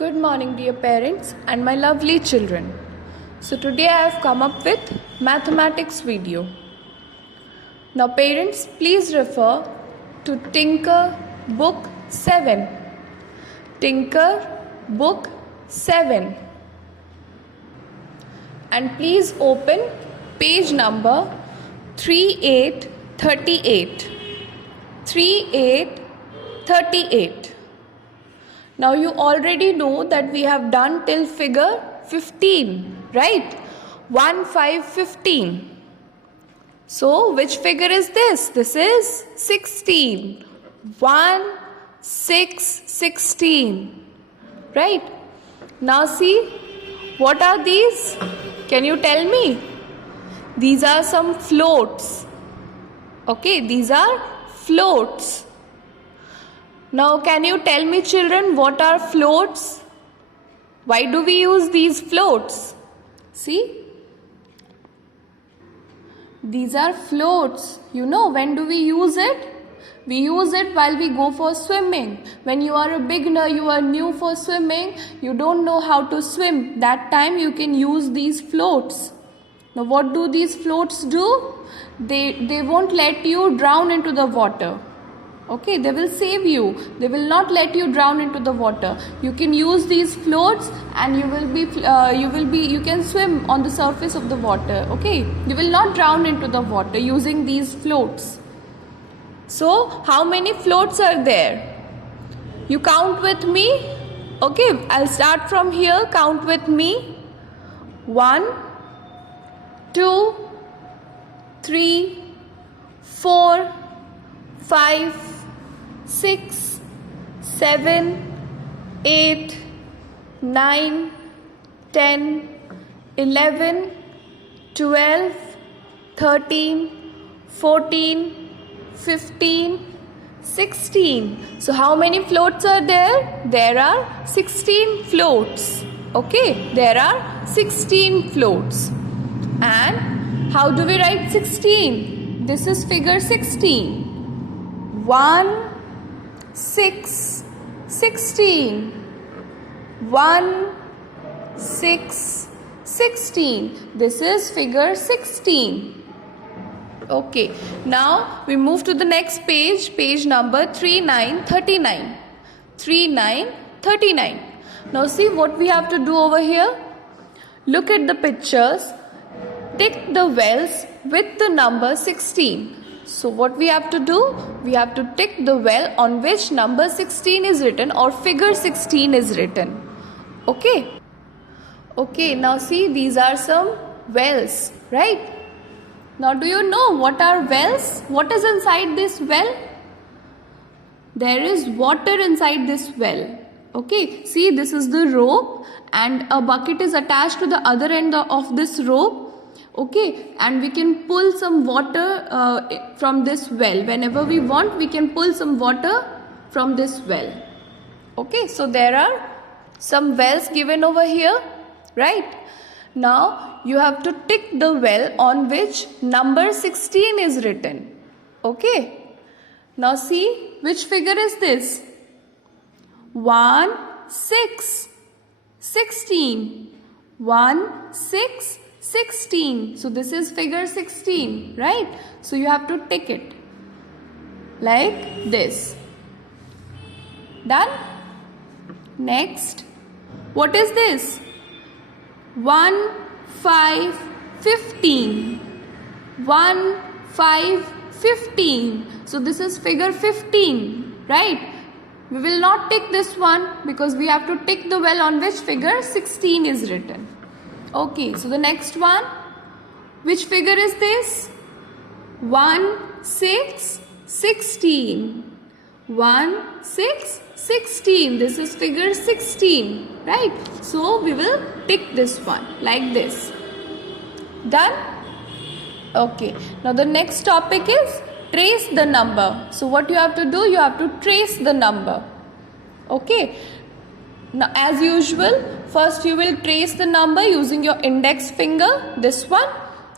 Good morning, dear parents and my lovely children. So today I have come up with mathematics video. Now parents, please refer to Tinker book 7. Tinker book 7. And please open page number 3838. 3838. Now you already know that we have done till figure 15, right? 1, 5, 15. So which figure is this? This is 16. 1, 6, 16. Right? Now see, what are these? Can you tell me? These are some floats. Okay, these are floats. Now can you tell me, children, what are floats? Why do we use these floats? See? These are floats. You know, when do we use it? We use it while we go for swimming. When you are a beginner, you are new for swimming, you don't know how to swim. That time you can use these floats. Now what do these floats do? They won't let you drown into the water. Okay, they will save you. They will not let you drown into the water. You can use these floats and you can swim on the surface of the water. Okay, you will not drown into the water using these floats. So, how many floats are there? You count with me. Okay, I'll start from here. Count with me. 1, 2, 3, 4, 5, 6, 7, 8, 9, 10, 11, 12, 13, 14, 15, 16. So how many floats are there? There are 16 floats. Okay, there are 16 floats. And how do we write 16? This is figure 16. 1, 6, 16. 1, 6, 16. This is figure 16. Okay, now we move to the next page, page number 3939. 3939. Now see what we have to do over here. Look at the pictures. Tick the wells with the number 16. So what we have to do? We have to tick the well on which number 16 is written or figure 16 is written. Okay. Okay, now see, these are some wells, right? Now do you know what are wells? What is inside this well? There is water inside this well. Okay, see, this is the rope and a bucket is attached to the other end of this rope. Okay, and we can pull some water from this well. Whenever we want, we can pull some water from this well. Okay, so there are some wells given over here, right? Now you have to tick the well on which number 16 is written. Okay, now see, which figure is this? 1, 6, 16. 1, 6, 16. So this is figure 16, right? So you have to tick it like this. Done? Next, what is this? 1, 5, 15. 1, 5, 15. So this is figure 15, right? We will not tick this one because we have to tick the well on which figure 16 is written. Okay, so the next one, which figure is this? 1, 6, 16. 1, 6, 16. This is figure 16, right? So we will tick this one like this. Done? Okay, now the next topic is trace the number. So what you have to do? You have to trace the number. Okay. Now as usual, first you will trace the number using your index finger, this one,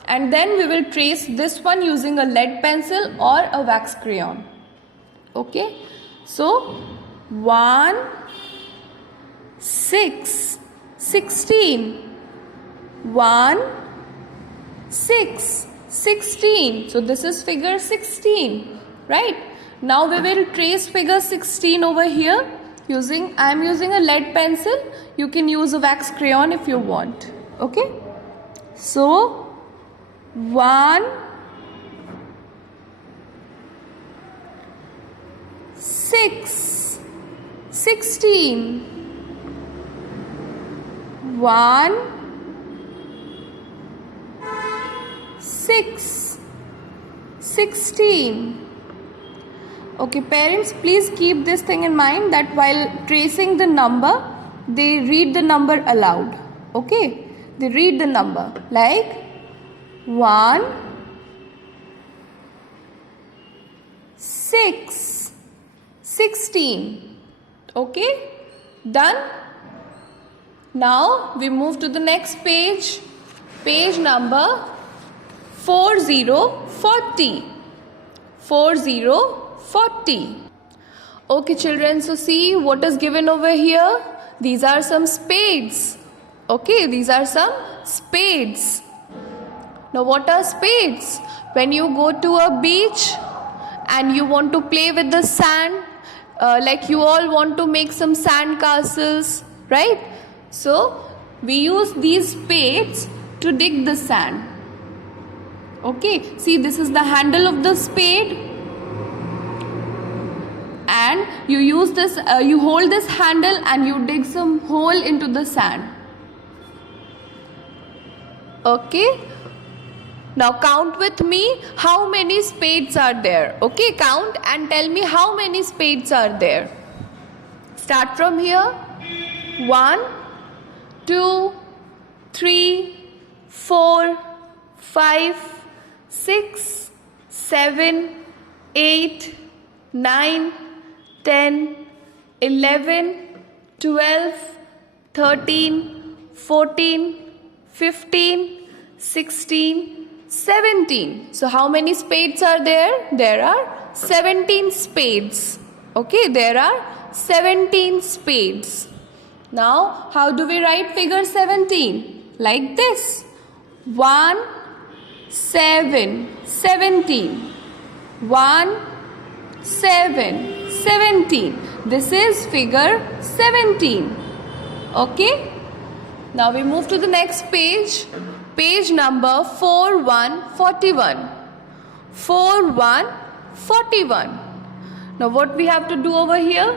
and then we will trace this one using a lead pencil or a wax crayon. Okay, so 1, 6, 6, 16. 1, 6, 16. So this is figure 16, right? Now we will trace figure 16 over here I am using a lead pencil. You can use a wax crayon if you want. Okay? So 1, 6, 16. 1, 6, 16. Okay, parents, please keep this thing in mind that while tracing the number, they read the number aloud. Okay, they read the number like 1, 6, 16. Okay, done. Now we move to the next page. Page number 4040. 4040. Okay children, so see what is given over here. These are some spades. Okay, these are some spades. Now what are spades? When you go to a beach and you want to play with the sand, like you all want to make some sand castles, right? So we use these spades to dig the sand. Okay, see, this is the handle of the spade, and you use this, you hold this handle and you dig some hole into the sand. Okay, now count with me how many spades are there. Okay, count and tell me how many spades are there. Start from here. 1, 2, 3, 4, 5, 6, 7, 8, 9, 10, 11, 12, 13, 14, 15, 16, 17. So how many spades are there? There are 17 spades. Okay, there are 17 spades. Now, how do we write figure 17? Like this. 1, 7, 17. 1, 7, 17. This is figure 17. Okay. Now we move to the next page. Page number 4141. 4141. Now what we have to do over here?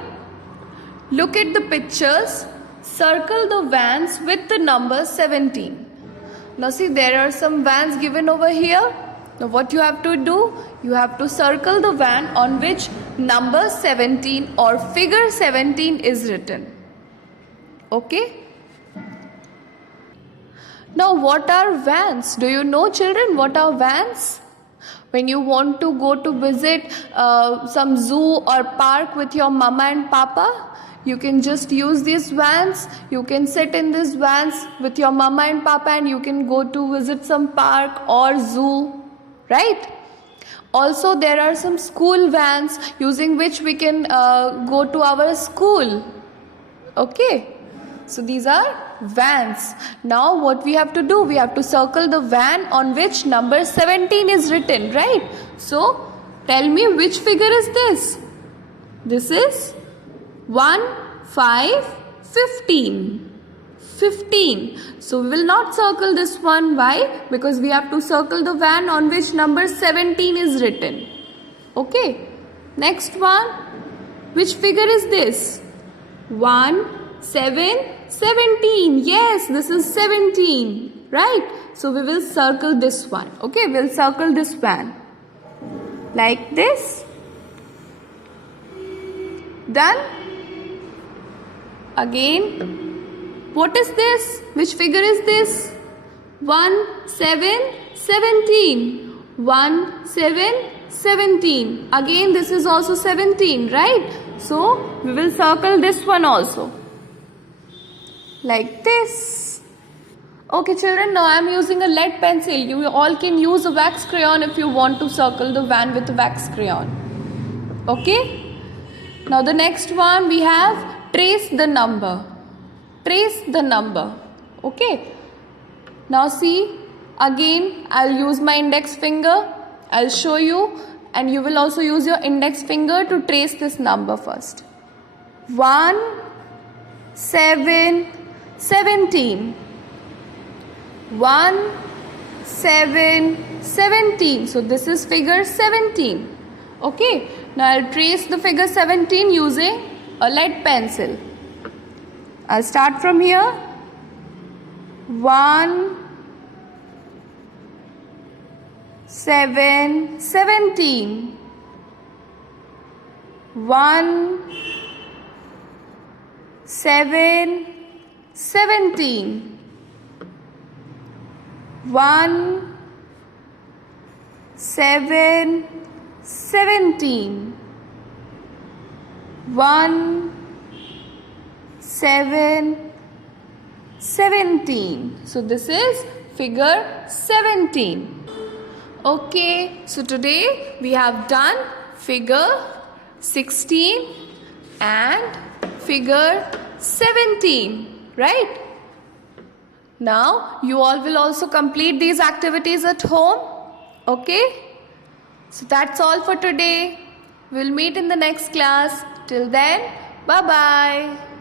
Look at the pictures. Circle the vans with the number 17. Now see, there are some vans given over here. Now what you have to do? You have to circle the van on which number 17 or figure 17 is written. Okay? Now what are vans? Do you know, children, what are vans? When you want to go to visit some zoo or park with your mama and papa, you can just use these vans. You can sit in these vans with your mama and papa and you can go to visit some park or zoo, right? Also, there are some school vans using which we can go to our school. Okay? So these are vans. Now what we have to do? We have to circle the van on which number 17 is written, right? So tell me, which figure is this? This is 1, 5, 15. 15. So we will not circle this one. Why? Because we have to circle the van on which number 17 is written. Okay. Next one. Which figure is this? 1, 7, 17. Yes, this is 17. Right? So we will circle this one. Okay, we'll circle this van. Like this. Done? Again. What is this? Which figure is this? 1, 7, 17. 1, 7, 17. Again, this is also 17, right? So, we will circle this one also. Like this. Okay, children, now I am using a lead pencil. You all can use a wax crayon if you want to circle the van with a wax crayon. Okay? Now, the next one we have trace the number. trace the number. Okay. Now see, again I'll use my index finger. I'll show you, and you will also use your index finger to trace this number first. 1, 7, 17. 1, 7, 17. So this is figure 17. Okay. Now I'll trace the figure 17 using a lead pencil. I'll start from here. 1, 7, 17. 1, 7, 17. 1, 7, 17. 1, 7, 17. So this is figure 17. Okay, so today we have done figure 16 and figure 17, right? Now you all will also complete these activities at home. Okay? So that's all for today. We'll meet in the next class. Till then, bye-bye.